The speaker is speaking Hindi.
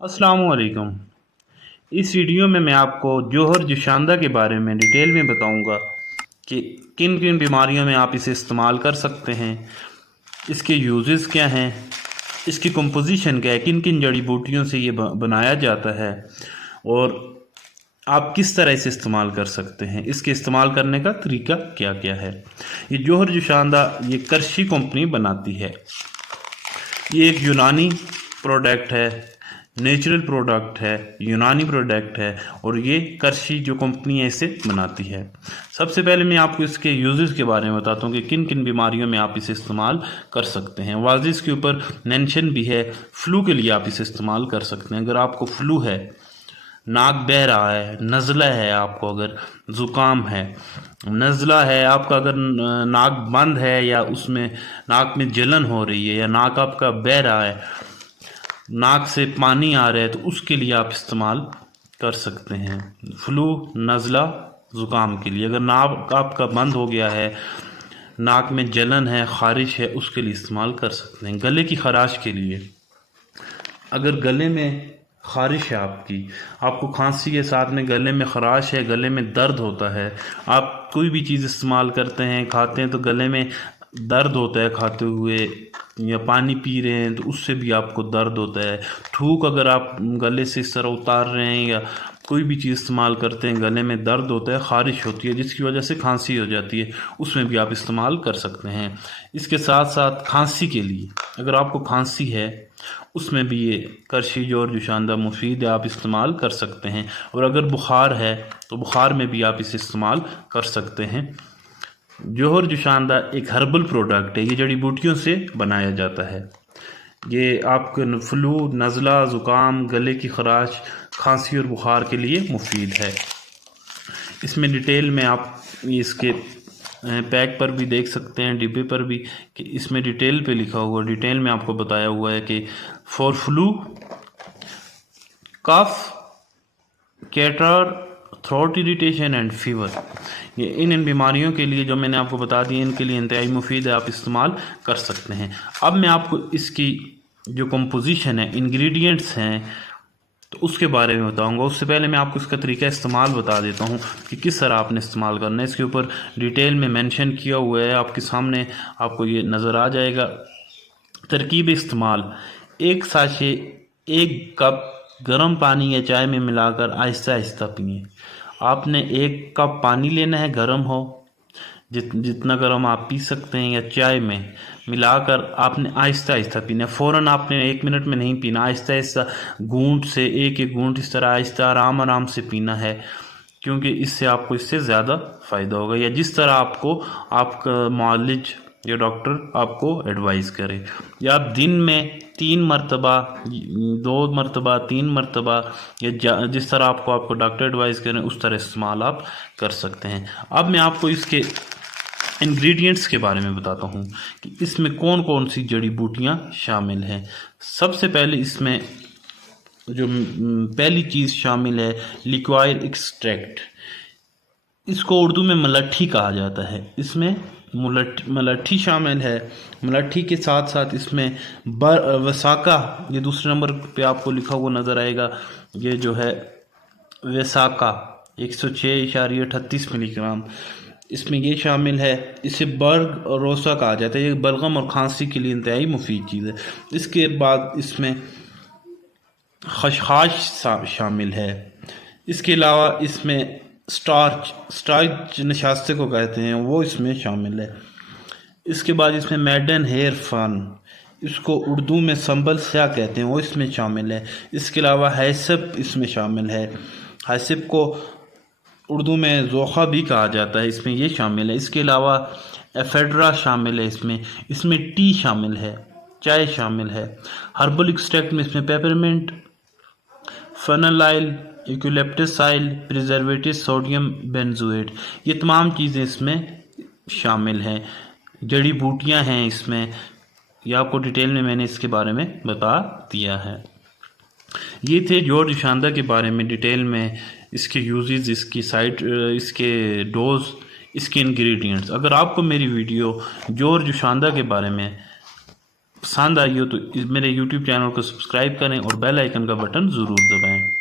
अस्सलाम वालेकुम। इस वीडियो में मैं आपको जोहर जुशांदा के बारे में डिटेल में बताऊंगा कि किन किन बीमारियों में आप इसे इस्तेमाल कर सकते हैं, इसके यूजेस क्या हैं, इसकी कंपोजिशन क्या है, किन किन जड़ी बूटियों से ये बनाया जाता है और आप किस तरह इसे इस्तेमाल कर सकते हैं, इसके इस्तेमाल करने का तरीका क्या क्या है। ये जोहर जुशांदा ये करशी कंपनी बनाती है। ये एक यूनानी प्रोडक्ट है, नेचुरल प्रोडक्ट है, यूनानी प्रोडक्ट है और ये करशी जो कंपनी है इसे बनाती है। सबसे पहले मैं आपको इसके यूजेस के बारे में बताता हूँ कि किन किन बीमारियों में आप इसे इस्तेमाल कर सकते हैं। वाजिश इसके ऊपर मेंशन भी है, फ्लू के लिए आप इसे इस्तेमाल कर सकते हैं। अगर आपको फ्लू है, नाक बह रहा है, नज़ला है, आपको अगर ज़ुकाम है, नज़ला है आपका, अगर नाक बंद है या उसमें नाक में जलन हो रही है या नाक आपका बह रहा है, नाक से पानी आ रहा है, तो उसके लिए आप इस्तेमाल कर सकते हैं। फ्लू, नज़ला, ज़ुकाम के लिए। अगर नाक आपका बंद हो गया है, नाक में जलन है, ख़ारिश है, उसके लिए इस्तेमाल कर सकते हैं। गले की ख़राश के लिए, अगर गले में ख़ारिश है, आपको खांसी है, साथ में गले में ख़राश है, गले में दर्द होता है, आप कोई भी चीज़ इस्तेमाल करते हैं, खाते हैं तो गले में दर्द होता है खाते हुए, या पानी पी रहे हैं तो उससे भी आपको दर्द होता है, थूक अगर आप गले से इस तरह उतार रहे हैं या कोई भी चीज़ इस्तेमाल करते हैं, गले में दर्द होता है, ख़ारिश होती है जिसकी वजह से खांसी हो जाती है, उसमें भी आप इस्तेमाल कर सकते हैं। इसके साथ साथ खांसी के लिए, अगर आपको खांसी है उसमें भी ये करशी जोहर जुशांदा मुफीद है, आप इस्तेमाल कर सकते हैं। और अगर बुखार है तो बुखार में भी आप इसे इस्तेमाल कर सकते हैं। जोहर जुशांदा एक हर्बल प्रोडक्ट है, ये जड़ी बूटियों से बनाया जाता है। ये आपके फ्लू, नज़ला, ज़ुकाम, गले की ख़राश, खांसी और बुखार के लिए मुफीद है। इसमें डिटेल में आप इसके पैक पर भी देख सकते हैं, डिब्बे पर भी, कि इसमें डिटेल पे लिखा हुआ, डिटेल में आपको बताया हुआ है कि for flu, cough, catarrh, throat irritation and fever, ये इन बीमारियों के लिए जो मैंने आपको बता दी, इनके लिए इंतहाई मुफीद है, आप इस्तेमाल कर सकते हैं। अब मैं आपको इसकी जो कंपोजिशन है, इंग्रेडिएंट्स हैं, तो उसके बारे में बताऊंगा। उससे पहले मैं आपको इसका तरीका इस्तेमाल बता देता हूं कि किस तरह आपने इस्तेमाल करना है। इसके ऊपर डिटेल में मेंशन किया हुआ है, आपके सामने आपको ये नज़र आ जाएगा। तरकीब इस्तेमाल: एक साशे 1 कप गर्म पानी या चाय में मिलाकर आहिस्ता आहिस्ता पिए। आपने 1 कप पानी लेना है, गर्म हो, जितना गर्म आप पी सकते हैं, या चाय में मिलाकर आपने आहिस्ता आहिस्ता पीना है। फ़ौरन आपने 1 मिनट में नहीं पीना, आहिस्ता आहिस्ता घूंट से एक एक घूंट इस तरह आहिस्ता आराम आराम से पीना है, क्योंकि इससे ज़्यादा फ़ायदा होगा, या जिस तरह आपको आपका मुआलिज या डॉक्टर आपको एडवाइस करे। या आप दिन में 3 मरतबा, 2 मरतबा, 3 मरतबा, या जिस तरह आपको डॉक्टर एडवाइस करें उस तरह इस्तेमाल आप कर सकते हैं। अब मैं आपको इसके इंग्रेडिएंट्स के बारे में बताता हूँ कि इसमें कौन कौन सी जड़ी बूटियाँ शामिल हैं। सबसे पहले इसमें जो पहली चीज़ शामिल है, लिक्वायर एक्सट्रैक्ट। इसको उर्दू में मलट्ठी कहा जाता है। इसमें मलट्ठी शामिल है। मलट्ठी के साथ साथ इसमें वसाका, ये दूसरे नंबर पे आपको लिखा हुआ नज़र आएगा, ये जो है वसाका 106.38 मिलीग्राम, इसमें ये शामिल है। इसे बर्ग और रोसा कहा जाता है। ये बलगम और खांसी के लिए इंतहाई मुफीद चीज़ है। इसके बाद इसमें खसखस शामिल है। इसके अलावा इसमें स्टार्च नशास्ते को कहते हैं, वो इसमें शामिल है। इसके बाद इसमें मैडन हेयर फन, इसको उर्दू में संबल स्या कहते हैं, वो इसमें शामिल है। इसके अलावा हैसप इसमें शामिल है। हैसप को उर्दू में जोखा भी कहा जाता है, इसमें ये शामिल है। इसके अलावा एफेड्रा शामिल है। इसमें टी शामिल है, चाय शामिल है। हर्बल एक्सट्रैक्ट में इसमें पेपरमिंट, फेनोलाइल, eucalyptus oil, preservative, sodium benzoate, ये तमाम चीज़ें इसमें शामिल हैं। जड़ी बूटियां हैं इसमें, यह आपको डिटेल में मैंने इसके बारे में बता दिया है। ये थे जोहर जुशांदा के बारे में डिटेल में, इसके यूजेस, इसकी साइट, इसके डोज, इसके इंग्रेडिएंट्स। अगर आपको मेरी वीडियो जोहर जुशांदा के बारे में पसंद आई हो तो मेरे यूट्यूब चैनल को सब्सक्राइब करें और बेल आइकन का बटन ज़रूर दबाएं।